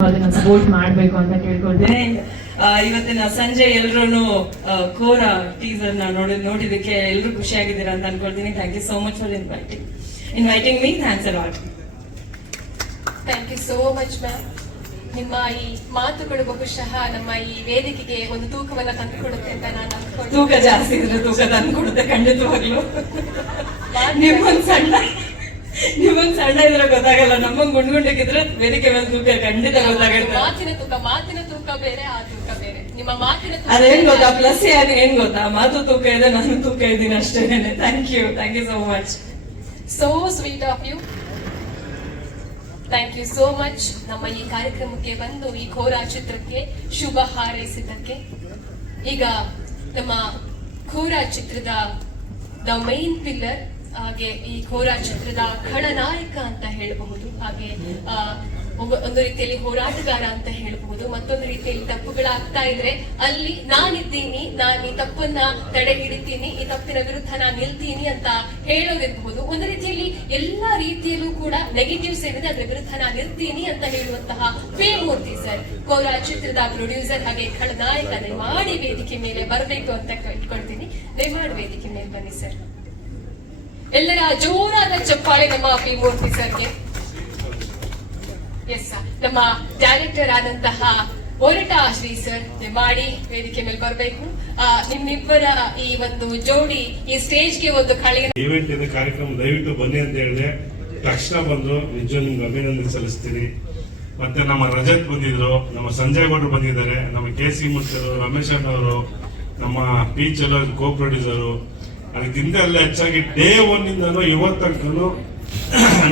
ಅದನ್ನ ಸಪೋರ್ಟ್ ಮಾಡ್ಬೇಕು ಅಂತ ಕೇಳ್ಕೊಳ್ತೇನೆ. ಇವತ್ತಿನ ಸಂಜೆ ಎಲ್ರು ಕೋರ ಟೀಸರ್ನ ನೋಡಿ ನೋಡಿದಕ್ಕೆ ಎಲ್ಲರೂ ಖುಷಿಯಾಗಿದ್ದೀರಾ ಅಂತ ಅನ್ಕೊಳ್ತೀನಿ. Thank you so much for inviting inviting me thanks a lot thank you so much ma'am ನಿಮ್ಮ ಈ ಮಾತುಗಳು ಬಹುಶಃ ನಮ್ಮ ಈ ವೇದಿಕೆಗೆ ಒಂದು ತೂಕವನ್ನ ತಂದುಕೊಡುತ್ತೆ ಅಂತ ನಾನು ಅನ್ಕೊಂಡು ತೂಕ ಜಾಸ್ತಿ ಇದ್ರೆ ತೂಕ ತಂದು ಕೊಡುತ್ತೆ ಖಂಡಿತವಾಗ್ಲು ನಿಮ್ಮೊಂದ್ ಸಣ್ಣ ನಿಮ್ಮೊಂದ್ ಸಣ್ಣ ಇದ್ರೆ ಗೊತ್ತಾಗಲ್ಲ ನಮ್ಮಂಗ್ ಗುಂಡ್ಗುಂಡಕ್ಕಿದ್ರೆ ವೇದಿಕೆ ಮೇಲೆ ತೂಕ ಖಂಡಿತ ಗೊತ್ತಾಗುತ್ತೆ. ಮಾತಿನ ತೂಕ ಮಾತಿನ ತೂಕ ಬೇರೆ ಆ ತೂಕ ಬೇರೆ. ನಿಮ್ಮ ಮಾತಿನ ತೂಕ ಅದೇನ್ ಗೊತ್ತಾ? ಪ್ಲಸ್ ಏನ್ ಏನ್ ಗೊತ್ತಾ? ಮಾತು ತೂಕ ಇದೆ ನಾನು ತೂಕ ಇದ್ದೀನಿ ಅಷ್ಟೇ thank you thank you so much so sweet of you thank you so much ನಮ್ಮ ಈ ಕಾರ್ಯಕ್ರಮಕ್ಕೆ ಬಂದು ಈ ಘೋರ ಚಿತ್ರಕ್ಕೆ ಶುಭ ಹಾರೈಸಿದ್ದಕ್ಕೆ. ಈಗ ನಮ್ಮ ಘೋರ ಚಿತ್ರದ ದ ಮೈನ್ ಪಿಲ್ಲರ್ ಹಾಗೆ ಈ ಘೋರ ಚಿತ್ರದ ಖಳನಾಯಕ ಅಂತ ಹೇಳಬಹುದು. ಹಾಗೆ ಒಂದು ರೀತಿಯಲ್ಲಿ ಹೋರಾಟಗಾರ ಅಂತ ಹೇಳಬಹುದು. ಮತ್ತೊಂದು ರೀತಿಯಲ್ಲಿ ತಪ್ಪುಗಳಾಗ್ತಾ ಇದ್ರೆ ಅಲ್ಲಿ ನಾನಿದ್ದೀನಿ, ನಾನು ಈ ತಪ್ಪನ್ನ ತಡೆ ಹಿಡಿತೀನಿ ಈ ತಪ್ಪಿನ ವಿರುದ್ಧ ನಾನು ನಿಲ್ತೀನಿ ಅಂತ ಹೇಳೋದಿರಬಹುದು. ಒಂದು ರೀತಿಯಲ್ಲಿ ಎಲ್ಲಾ ರೀತಿಯಲ್ಲೂ ಕೂಡ ನೆಗೆಟಿವ್ಸ್ ಏನಿದೆ ಅದ್ರ ವಿರುದ್ಧ ನಾನು ನಿಲ್ತೀನಿ ಅಂತ ಹೇಳುವಂತಹ ಪೇ ಮೂರ್ತಿ ಸರ್. ಕೋರ ಚಿತ್ರದ ಪ್ರೊಡ್ಯೂಸರ್ ಹಾಗೆ ಖಳನಾಯಕ ಮಾಡಿ ವೇದಿಕೆ ಮೇಲೆ ಬರಬೇಕು ಅಂತ ಇಟ್ಕೊಳ್ತೀನಿ ದಯಮಾಡಿ ವೇದಿಕೆ ಮೇಲೆ ಬನ್ನಿ ಸರ್. ಎಲ್ಲರ ಜೋರಾದ ಚಪ್ಪಾಳೆ ನಮ್ಮ ಪಿ ಮೂರ್ತಿ ಸರ್ಗೆ. ಎಸ್ ನಮ್ಮ ಡೈರೆಕ್ಟರ್ ಆದಂತಹ ಒರಟ ಶ್ರೀ ಸರ್ ಮಾಡಿ ವೇದಿಕೆ ಮೇಲೆ ಬರಬೇಕು. ನಿಮ್ಮಿಬ್ಬರ ಈ ಒಂದು ಜೋಡಿ ಈ ಸ್ಟೇಜ್ಗೆ ಒಂದು ಕಳೆಯ ಕಾರ್ಯಕ್ರಮ ದಯವಿಟ್ಟು ಬನ್ನಿ ಅಂತ ಹೇಳಿದೆ. ತಕ್ಷಣ ಬಂದು ನಿಜ ನಿಮ್ಗೆ ಅಭಿನಂದನೆ ಸಲ್ಲಿಸ್ತೀನಿ. ಮತ್ತೆ ನಮ್ಮ ರಜತ್ ಬಂದಿದ್ರು, ನಮ್ಮ ಸಂಜಯ್ ಗೌಡ್ರು ಬಂದಿದ್ದಾರೆ, ನಮ್ಮ ಕೆ ಸಿ ಮುಖ್ಯರು ರಮೇಶ್ ಅಣ್ಣವರು, ನಮ್ಮ ಪಿ ಚಲೋ ಕೋ ಪ್ರೊಡ್ಯೂಸರು ಅದಕ್ಕಿಂತ ಎಲ್ಲ ಹೆಚ್ಚಾಗಿ ಡೇ ಒನ್ ಇಂದನು ಇವತ್ತು ತನಕನು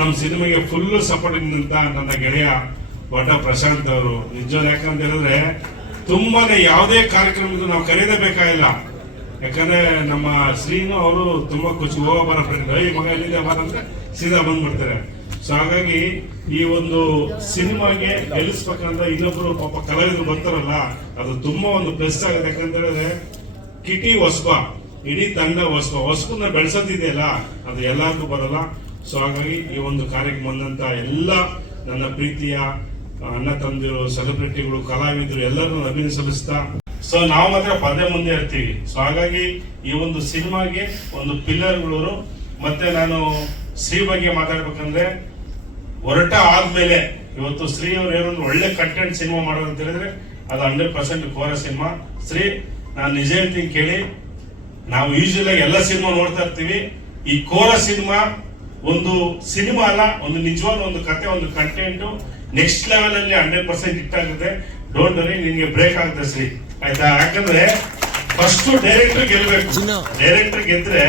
ನಮ್ಮ ಸಿನಿಮಾಗೆ ಫುಲ್ ಸಪೋರ್ಟ್ ನಿಂತ ನನ್ನ ಗೆಳೆಯ ವಟ ಪ್ರಶಾಂತ್ ಅವರು. ನಿಜವಾದ, ಯಾಕಂತ ಹೇಳಿದ್ರೆ ತುಂಬಾನೇ ಯಾವುದೇ ಕಾರ್ಯಕ್ರಮಕ್ಕೂ ನಾವು ಕರೆಯದೇ ಬೇಕಾಗಿಲ್ಲ ಯಾಕಂದ್ರೆ ನಮ್ಮ ಶ್ರೀನು ಅವರು ತುಂಬಾ ಖುಷಿ ಹೋಗೋ ಬರೋ ಫ್ರೆಂಡ್ ಈ ಮಗ ಎಲ್ಲಿದೆ ಬರ ಅಂದ್ರೆ ಸೀದಾ ಬಂದ್ಬಿಡ್ತಾರೆ. ಸೊ ಹಾಗಾಗಿ ಈ ಒಂದು ಸಿನಿಮಾಗೆ ಗೆಲ್ಲಿಸ್ಬೇಕಂದ್ರೆ ಇನ್ನೊಬ್ರು ಪಾಪ ಕಲಾವಿದರು ಬರ್ತಾರಲ್ಲ, ಅದು ತುಂಬಾ ಒಂದು ಪ್ಲಸ್ ಆಗುತ್ತೆ. ಯಾಕಂತ ಹೇಳಿದ್ರೆ ಕಿಟಿ ಹೊಸ್ಬ. ಇಡೀ ತಂಡ ಹೊಸ ಹೊಸಕನ್ನ ಬೆಳೆಸೋದಿದೆಯಲ್ಲ, ಅದು ಎಲ್ಲರಿಗೂ ಬರಲ್ಲ. ಸೊ ಹಾಗಾಗಿ ಈ ಒಂದು ಕಾರ್ಯಕ್ಕೆ ಬಂದಂತ ಎಲ್ಲ ನನ್ನ ಪ್ರೀತಿಯ ಅಣ್ಣ ತಂದಿರು ಸೆಲೆಬ್ರಿಟಿಗಳು ಕಲಾವಿದರು ಎಲ್ಲರನ್ನು ಅಭಿನಂದನೆ ಸಲ್ಲಿಸ್ತಾ ಸೊ ನಾವು ಮಾತ್ರ ಪದೇ ಮುಂದೆ ಇರ್ತೀವಿ. ಸೊ ಹಾಗಾಗಿ ಈ ಒಂದು ಸಿನಿಮಾಗೆ ಒಂದು ಪಿಲ್ಲರ್ಗಳವರು ಮತ್ತೆ ನಾನು ಶ್ರೀ ಬಗ್ಗೆ ಮಾತಾಡ್ಬೇಕಂದ್ರೆ, ಹೊರಟ ಆದ್ಮೇಲೆ ಇವತ್ತು ಶ್ರೀ ಅವರು ಏನೋ ಒಳ್ಳೆ ಕಂಟೆಂಟ್ ಸಿನಿಮಾ ಮಾಡೋದು ಅಂತ ಹೇಳಿದ್ರೆ, ಅದು hundred percent Kora cinema. Shri ನಾನು ನಿಜ ಹೇಳ್ತೀನಿ ಕೇಳಿ. ನಾವು ಯೂಶಲ್ ಆಗಿ ಎಲ್ಲ ಸಿನಿಮಾ ನೋಡ್ತಾ ಇರ್ತೀವಿ. ಈ ಕೋರ ಸಿನಿಮಾ ಒಂದು ಸಿನಿಮಾ ಅಲ್ಲ ಒಂದು ನಿಜವಾದ ಒಂದು ಕತೆ ಒಂದು ಕಂಟೆಂಟ್ ನೆಕ್ಸ್ಟ್ ಲೆವೆಲ್ ಅಲ್ಲಿ ಹಂಡ್ರೆಡ್ ಪರ್ಸೆಂಟ್ ಹಿಟ್ ಆಗುತ್ತೆ. ಡೋಂಟ್ ವರಿ ನಿಮಗೆ ಬ್ರೇಕ್ ಆಗುತ್ತೆ ಸರಿ. ಆಯ್ತಾ? ಯಾಕಂದ್ರೆ ಫಸ್ಟ್ ಡೈರೆಕ್ಟರ್ ಗೆಲ್ಬೇಕು. ಡೈರೆಕ್ಟರ್ ಗೆದ್ರೆ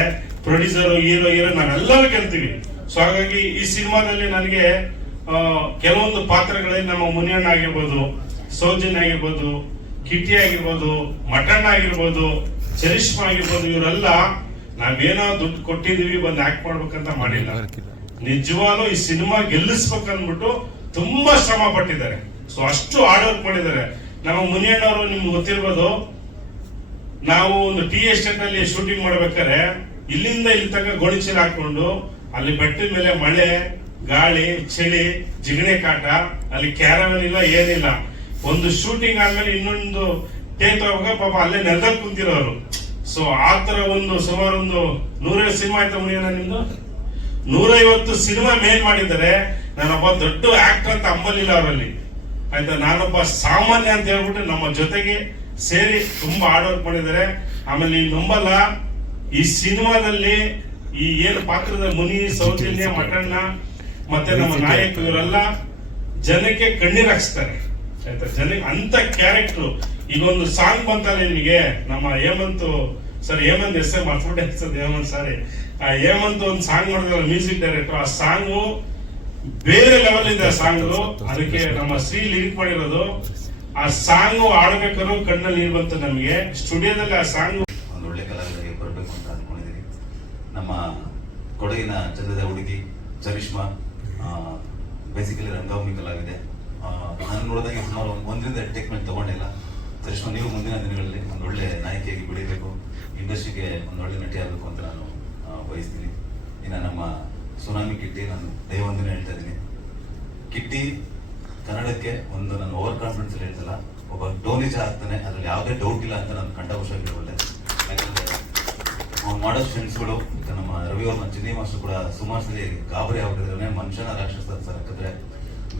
ಪ್ರೊಡ್ಯೂಸರ್ ಹೀರೋ ಹೀರೋ ನಾವೆಲ್ಲರೂ ಗೆಲ್ತೀವಿ. ಸೊ ಹಾಗಾಗಿ ಈ ಸಿನಿಮಾದಲ್ಲಿ ನನಗೆ ಕೆಲವೊಂದು ಪಾತ್ರಗಳಲ್ಲಿ ನಮ್ಮ ಮುನಿಯಣ್ಣ ಆಗಿರ್ಬೋದು ಸೌಜನ್ ಆಗಿರ್ಬೋದು ಕಿಟ್ಟಿ ಆಗಿರ್ಬೋದು ಮಟನ್ ಆಗಿರ್ಬೋದು ಚರಿಷ್ಮಾ ಆಗಿರ್ಬೋದು ಇವರೆಲ್ಲ ನಾವೇನೋ ದುಡ್ಡು ಕೊಟ್ಟಿದೀವಿ ಬಂದು ಆಕ್ಟ್ ಮಾಡ್ಬೇಕಂತ ಮಾಡಿಲ್ಲ. ನಿಜವಾಗ್ಲೂ ಈ ಸಿನಿಮಾ ಗೆಲ್ಲಿಸ್ಬೇಕಂದ್ಬಿಟ್ಟು ತುಂಬಾ ಶ್ರಮ ಪಟ್ಟಿದ್ದಾರೆ. ಸೊ ಅಷ್ಟು ಹಾರ್ಡ್ ವರ್ಕ್ ಮಾಡಿದ್ದಾರೆ. ನಮ್ಮ ಮುನಿಯಣ್ಣವರು ನಿಮ್ಗೆ ಗೊತ್ತಿರ್ಬೋದು, ನಾವು ಒಂದು ಟಿ ಎಸ್ಟೇಟ್ನಲ್ಲಿ ಶೂಟಿಂಗ್ ಮಾಡ್ಬೇಕಾದ್ರೆ ಇಲ್ಲಿಂದ ಇಲ್ಲಿ ತನಕ ಗೋಣಿಚೀಲ ಹಾಕೊಂಡು ಅಲ್ಲಿ ಬೆಟ್ಟದ ಮೇಲೆ ಮಳೆ, ಗಾಳಿ, ಚಳಿ, ಜಿಗಣೆ ಕಾಟ, ಅಲ್ಲಿ ಕ್ಯಾರವನ್ ಇಲ್ಲ, ಏನಿಲ್ಲ. ಒಂದು ಶೂಟಿಂಗ್ ಆದ್ಮೇಲೆ ಇನ್ನೊಂದು ಪಾಪ ಅಲ್ಲೇ ನೆಲದಲ್ಲಿ ಕುಂತಿರೋರು ಸೊ ಆ ಒಂದು ಸುಮಾರು ಒಂದು ನೂರೈವತ್ತು ಸಿನಿಮಾ ಆಯ್ತಾ ಮುನಿಯಣ್ಣ ನಿಮ್ದು? ನೂರೈವತ್ತು ಸಿನಿಮಾ ಮೇಲ್ ಮಾಡಿದ್ದಾರೆ. ನಾನೊಬ್ಬ ದೊಡ್ಡ ಆಕ್ಟರ್ ಅಂತ ಅಂಬಲಿಲ್ಲ ಅವರಲ್ಲಿ. ಆಯ್ತಾ? ನಾನೊಬ್ಬ ಸಾಮಾನ್ಯ ಅಂತ ಹೇಳ್ಬಿಟ್ಟು ನಮ್ಮ ಜೊತೆಗೆ ಸೇರಿ ತುಂಬಾ ಹಾರ್ಡ್ ವರ್ಕ್ ಮಾಡಿದ್ದಾರೆ. ಆಮೇಲೆ ನೀವು ನಂಬಲ್ಲ, ಈ ಸಿನಿಮಾದಲ್ಲಿ ಈ ಏನು ಪಾತ್ರದ ಮುನಿ, ಸೌಜನ್ಯ ಮಟಣ್ಣ ಮತ್ತೆ ನಮ್ಮ ನಾಯಕ ಇವರೆಲ್ಲ ಜನಕ್ಕೆ ಕಣ್ಣೀರ್ ಹಾಕ್ಸ್ತಾರೆ. ಆಯ್ತಾ? ಜನಕ್ಕೆ ಅಂತ ಕ್ಯಾರೆಕ್ಟರ್ ಈಗ ಒಂದು ಸಾಂಗ್ ಬಂತಲ್ಲ ನಿಮಗೆ? ನಮ್ಮ ಹೇಮಂತ್ ಸರ್ ಹೇಮಂತ್ ಎಸ್ ಮರ್ತ್ಬಿಟ್ಟೆ ಸರ್ ಹೇಮಂತ್ ಸಾರಿ. ಆ ಹೇಮಂತ್ ಒಂದು ಸಾಂಗ್ ಮಾಡಿದ್ರಲ್ಲ ಮ್ಯೂಸಿಕ್ ಡೈರೆಕ್ಟರ್ ಆ ಸಾಂಗು ಬೇರೆ ಲೆವೆಲ್ ಇದೆ ಸಾಂಗ್. ಅದಕ್ಕೆ ನಮ್ಮ ಶ್ರೀ ಲಿರಿಕ್ ಮಾಡಿರೋದು ಆ ಸಾಂಗ್ ಆಡ್ಬೇಕಾದ್ರು ಕಣ್ಣಲ್ಲಿ ನೀರು ಬಂತು ನಮಗೆ. ಸ್ಟುಡಿಯೋದಲ್ಲಿ ಆ ಸಾಂಗ್ ಒಂದು ಒಳ್ಳೆ ಕಲಾವಿದರಿಗೆ ಬರಬೇಕು ಅಂತ ಅನ್ಕೊಂಡಿದ್ದೀನಿ ನಮ್ಮ ಕೊಡಗಿನ ಚಂದದ ಹುಡುಗಿ ಚರಿಷ್ಮಾ ಬೇಸಿಕಲಿ ರಂಗಭೂಮಿ ಕಲಾವಿದೆ. ಆ, ನಾನು ನೋಡಿದಾಗ ಸುಮಾರು ಒಂದು ಒಂದರಿಂದ ಎರಡು ಟೆಕ್ಮೆಂಟ್ ತಗೊಂಡಿಲ್ಲ. ಚರಿಷ್ಮಾ ನೀವು ಮುಂದಿನ ದಿನಗಳಲ್ಲಿ ಒಂದು ಒಳ್ಳೆ ನಾಯಕಿಯಾಗಿ ಬೆಳಿಬೇಕು, ಇಂಡಸ್ಟ್ರಿಗೆ ಒಂದು ಒಳ್ಳೆ ನಟಿ ಆಗಬೇಕು ಅಂತ ನಾನು ಬಯಸ್ತೀನಿ. ಇನ್ನು ನಮ್ಮ ಸುನಾಮಿ ಕಿಟ್ಟಿ ನಾನು ದೈವಂದಿನ ಹೇಳ್ತಾ ಇದ್ದೀನಿ. ಕಿಟ್ಟಿ ಕನ್ನಡಕ್ಕೆ ಒಂದು ನಾನು ಓವರ್ ಕಾನ್ಫಿಡೆನ್ಸ್ ಅಲ್ಲಿ ಹೇಳ್ತಲ್ಲ, ಒಬ್ಬ ಡೋನಿಜ ಆಗ್ತಾನೆ, ಅದ್ರಲ್ಲಿ ಯಾವುದೇ ಡೌಟ್ ಇಲ್ಲ ಅಂತ ನಾನು ಕಂಠಭೂಷ ಒಳ್ಳೆ ಯಾಕಂದ್ರೆ ಅವ್ನು ಮಾಡೋ ಫ್ರೆಂಡ್ಸ್ಗಳು ನಮ್ಮ ರವಿ ಅವ್ರ ಚಿನ್ನಿ ಮಾಸ್ಟರ್ ಕೂಡ ಸುಮಾರು ಸರಿ ಗಾಬರಿ ಆಗ್ಬಿಟ್ಟಿದ್ರೆ ಮನುಷ್ಯನ ರಾಕ್ಷಸ ಸರ್. ಯಾಕಂದ್ರೆ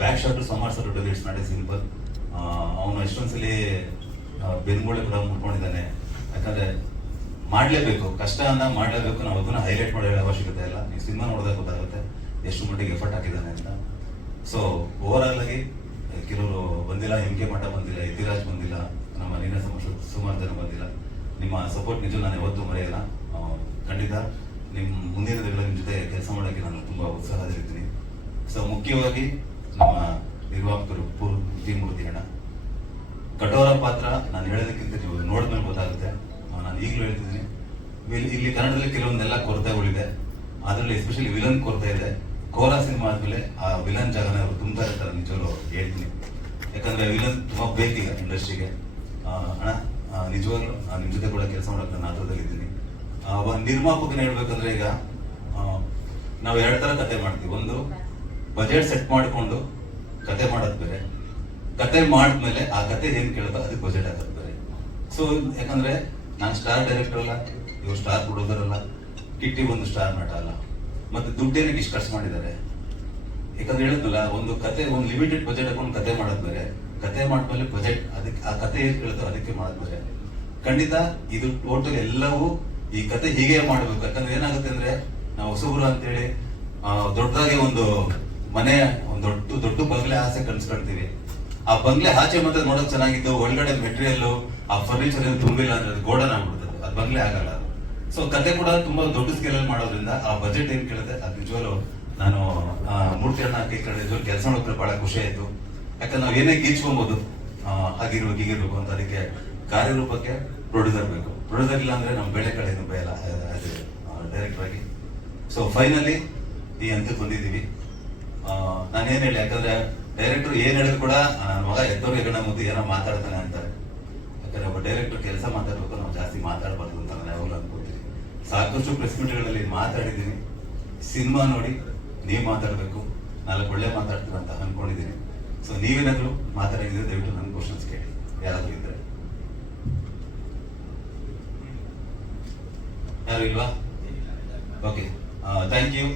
ಬ್ಯಾಕ್ ಶಾಟ್ ಸುಮಾರು ಸಲ ಡೆಲಿಟ್ಸ್ ಮಾಡಿ ಸಿಂಪಲ್ ಅವನು ಎಷ್ಟೊಂದ್ಸಲಿ ಬೆನ್ಮೂಳೆ ಕೂಡ ಮುಟ್ಕೊಂಡಿದ್ದಾನೆ. ಯಾಕಂದ್ರೆ ಮಾಡಲೇಬೇಕು. ಕಷ್ಟ ಅನ್ನ ಮಾಡ್ಲೇಬೇಕು. ನಾವು ಅದನ್ನ ಹೈಲೈಟ್ ಮಾಡೋ ಅವಶ್ಯಕತೆ ಇಲ್ಲ. ನೀವು ಸಿನಿಮಾ ನೋಡಿದಾಗ ಗೊತ್ತಾಗುತ್ತೆ ಎಷ್ಟು ಮಟ್ಟಿಗೆ ಎಫರ್ಟ್ ಹಾಕಿದ್ದಾನೆ ಅಂತ. ಸೊ ಓವರ್ ಆಗಿ, ಕೆಲವರು ಬಂದಿಲ್ಲ ಎಂ ಕೆ ಮಠ ಬಂದಿಲ್ಲ ಇತಿರಾಜ್ ಬಂದಿಲ್ಲ, ನಮ್ಮ ನೀನ ಸುಮಾರು ಜನ ಬಂದಿಲ್ಲ. ನಿಮ್ಮ ಸಪೋರ್ಟ್ ನಿಜ ನಾನು ಯಾವತ್ತೂ ಮರೆಯಲ್ಲ. ಖಂಡಿತ ನಿಮ್ಮ ಮುಂದಿನ ದಿನಗಳಲ್ಲಿ ನಿಮ್ಮ ಜೊತೆ ಕೆಲಸ ಮಾಡೋಕ್ಕೆ ನಾನು ತುಂಬಾ ಉತ್ಸಾಹದಲ್ಲಿರ್ತೀನಿ ಸೊ ಮುಖ್ಯವಾಗಿ ನಮ್ಮ ನಿರ್ವಾಹಕರು ಟೀಮ್ ಪಾತ್ರ ನಾನು ಹೇಳೋದಕ್ಕಿಂತ ನೀವು ನೋಡಿದ್ಮೇಲೆ ಗೊತ್ತಾಗುತ್ತೆ. ನಾನು ಈಗಲೂ ಹೇಳ್ತಿದ್ದೀನಿ. ಇಲ್ಲಿ ಕನ್ನಡದಲ್ಲಿ ಕೆಲವೊಂದೆಲ್ಲ ಕೊರತೆಗಳಿದೆ. ಅದರಲ್ಲಿ ಎಸ್ಪೆಷಲಿ ವಿಲನ್ ಕೊರತೆ ಇದೆ. ಕೋರಾ ಸಿನಿಮಾ ಆದ್ಮೇಲೆ ಆ ವಿಲನ್ ಜಾಗನೇ ಅವರು ತುಂಬಾ ಇರ್ತಾರೆ ನಿಜವಾಗ್ಲೂ ಹೇಳ್ತೀನಿ. ಯಾಕಂದ್ರೆ ವಿಲನ್ ತುಂಬಾ ಬೇಕೀಗ ಇಂಡಸ್ಟ್ರಿಗೆ ಆ, ನಿಜವಾಗ್ಲೂ ನಿಮ್ಮ ನಿಮ್ ಜೊತೆ ಕೂಡ ಕೆಲಸ ಮಾಡೋಕೆ ನಾನು ಹತ್ರದಲ್ಲಿದ್ದೀನಿ. ಒಂದು ನಿರ್ಮಾಪಕನ ಹೇಳ್ಬೇಕಂದ್ರೆ ಈಗ ನಾವು ಎರಡು ತರ ಕತೆ ಮಾಡ್ತೀವಿ. ಒಂದು ಬಜೆಟ್ ಸೆಟ್ ಮಾಡಿಕೊಂಡು ಕತೆ ಮಾಡೋದು ಬೇರೆ. ಕತೆ ಮಾಡಿದ್ಮೇಲೆ ಆ ಕತೆ ಏನ್ ಕೇಳುತ್ತೋ ಅದಕ್ಕೆ ಬಜೆಟ್ ಹಾಕಿರ್ತಾರೆ ಸೊ ಯಾಕಂದ್ರೆ ನಾನು ಸ್ಟಾರ್ ಡೈರೆಕ್ಟರ್ ಅಲ್ಲ, ಇವ್ರು ಸ್ಟಾರ್ ಹುಡುಗರಲ್ಲ ಕಿಟ್ಟಿ ಒಂದು ಸ್ಟಾರ್ ನಟ ಅಲ್ಲ, ಮತ್ತೆ ದುಡ್ಡೇನಕ್ಕೆ ಇಷ್ಟು ಖರ್ಚು ಮಾಡಿದ್ದಾರೆ? ಯಾಕಂದ್ರೆ ಹೇಳಿದ್ನಲ್ಲ ಒಂದು ಕತೆ, ಒಂದು ಲಿಮಿಟೆಡ್ ಬಜೆಟ್ ಹಾಕೊಂಡು ಕತೆ ಮಾಡೋದ್ ಬೇರೆ ಕತೆ ಮಾಡಿದ್ಮೇಲೆ ಬಜೆಟ್ ಅದಕ್ಕೆ, ಆ ಕತೆ ಏನ್ ಕೇಳುತ್ತೋ ಅದಕ್ಕೆ ಮಾಡೋದು ಬೇರೆ ಖಂಡಿತ ಇದು ಟೋಟಲ್ ಎಲ್ಲವೂ ಈ ಕತೆ ಹೀಗೆ ಮಾಡಬೇಕು. ಯಾಕಂದ್ರೆ ಏನಾಗುತ್ತೆ ಅಂದ್ರೆ, ನಾವು ಹೊಸಬರು ಅಂತೇಳಿ ದೊಡ್ಡದಾಗಿ ಒಂದು ಮನೆ, ಒಂದು ದೊಡ್ಡ ದೊಡ್ಡ ಬಗ್ಲೆ ಆಸೆ ಕನ್ಸ್ಕೊಳ್ತೀವಿ ಆ ಬಂಗ್ಲೆ ಆಚೆ ಮತ್ತೆ ನೋಡಕ್ ಚೆನ್ನಾಗಿತ್ತು ಒಳಗಡೆ ಮೆಟೀರಿಯಲ್ ಆ ಫರ್ನಿಚರ್ ಏನು ತುಂಬಿಲ್ಲ ಅಂದ್ರೆ ಅದು ಗೋಡನ್ ಆಗ್ಬಿಡುತ್ತೆ. ಅದು ಬಂಗ್ಲೆ ಆಗಲ್ಲ ಸೊ ಕತೆ ಕೂಡ ತುಂಬಾ ದೊಡ್ಡ ಸ್ಕೇಲ್ ಅಲ್ಲಿ ಮಾಡೋದ್ರಿಂದ ಆ ಬಜೆಟ್ ಏನ್ ಕೇಳುತ್ತೆ ಅದು ನಿಜವಾಗ್ಲು ನಾನು ಆ, ಮೂರ್ತಿ ಅಣ್ಣ ಕೈ ಕಡೆ ನಿಜವಾಗ್ಲೂ ಕೆಲಸ ನೋಡಿದ್ರೆ ಬಹಳ ಖುಷಿ ಆಯ್ತು. ಯಾಕಂದ್ರೆ ನಾವು ಏನೇ ಗೀಚ್ಕೊಬಹುದು ಹಾಗಿರ್ಬೇಕು ಹೀಗಿರ್ಬೇಕು ಅಂತ ಅದಕ್ಕೆ ಕಾರ್ಯರೂಪಕ್ಕೆ ಪ್ರೊಡ್ಯೂಸರ್ ಬೇಕು. ಪ್ರೊಡ್ಯೂಸರ್ ಇಲ್ಲ ಅಂದ್ರೆ ನಮ್ಮ ಬೆಳೆ ಕಡೆ ಬೇಯಲ್ಲ ಡೈರೆಕ್ಟರ್ ಆಗಿ. ಸೊ ಫೈನಲಿ ಈ ಅಂತ ಬಂದಿದ್ದೀವಿ. ಏನ್ ಹೇಳಿ ಯಾಕಂದ್ರೆ ಡೈರೆಕ್ಟರ್ ಏನ್ ಹೇಳಿದ್ರು ಕೂಡ ನನ್ನ ಮಗ ಎತ್ತೋರು ಹೆಗಣ ಮುದ್ದು ಏನೋ ಮಾತಾಡ್ತಾನೆ ಅಂತಾರೆ. ಯಾಕಂದ್ರೆ ಒಬ್ಬ ಡೈರೆಕ್ಟರ್ ಕೆಲಸ ಮಾತಾಡ್ಬೇಕು, ನಾವು ಜಾಸ್ತಿ ಮಾತಾಡಬಾರ್ದು ಅಂತ ನಾನು ಯಾವಾಗಲೂ ಅನ್ಕೋತೀನಿ ಸಾಕಷ್ಟು ಪ್ರೆಸ್ ಮೀಟ್ಗಳಲ್ಲಿ ಮಾತಾಡಿದ್ದೀನಿ. ಸಿನಿಮಾ ನೋಡಿ, ನೀವು ಮಾತಾಡಬೇಕು, ನಾಲ್ಕು ಒಳ್ಳೆ ಮಾತಾಡ್ತೀರ ಅಂತ ಅನ್ಕೊಂಡಿದ್ದೀನಿ. ಸೊ ನೀವೇನಾದ್ರು ಮಾತಾಡಿದ್ರೆ ದಯವಿಟ್ಟು ನನ್ನ ಕ್ವಶನ್ಸ್ ಕೇಳಿ. ಯಾರಾದ್ರೂ ಇದ್ರೆ. ಯಾರು ಇಲ್ವಾ? Okay thank you